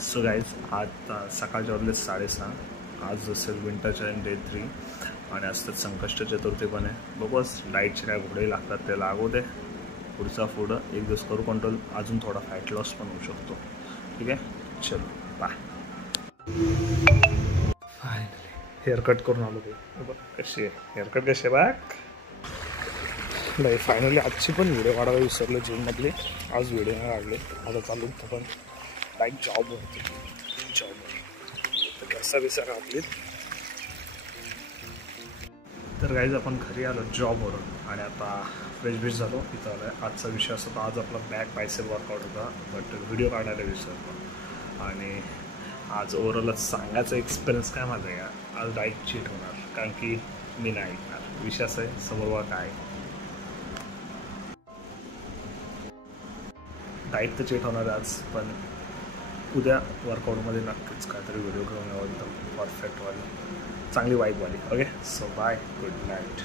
So guys आज सकाळच्या वाजले 6:30. आज असेल विंटर चॅलेंज डे 3 आणि आज तर संकष्ट चतुर्थी पण आहे. बघूच डाईटचे काय घोडे लागतात ते लागू दे. पुढं एक दिवस करू कंट्रोल. अजून थोडा फॅट लॉस पण होऊ शकतो. ठीक आहे, चलो बाय. फायनली हेअरकट करून आलो. बघ कशी आहे हेअरकट, कशी आहे बाग. नाही फायनली आजची पण व्हिडिओ काढायला विसरलो जिममधली. आज व्हिडिओ नाही काढले. आता चालू पण डायरेक्ट जॉब होती. जॉब कसा विसर आपली. तर गाईज आपण घरी आलो जॉबवरून आणि आता फ्रेश झालो. इथं आलं. आजचा विषय असा होता, आज आपला बॅक बायसेप वर्कआउट होता बट व्हिडिओ काढायला विसरलो. आणि आज ओव्हरऑलच सांगायचा एक्सपिरियन्स काय माझा आहे, आज डाईट चीट होणार कारण की मी नाही ऐकणार. विषय असा आहे समोर काय डाईट तर चीट होणार आज, पण उद्या वर्कआउटमध्ये नक्कीच काहीतरी व्हिडिओ घेऊन यावं एकदम परफेक्टवाली चांगली वाईबवाली. Okay so bye, good night.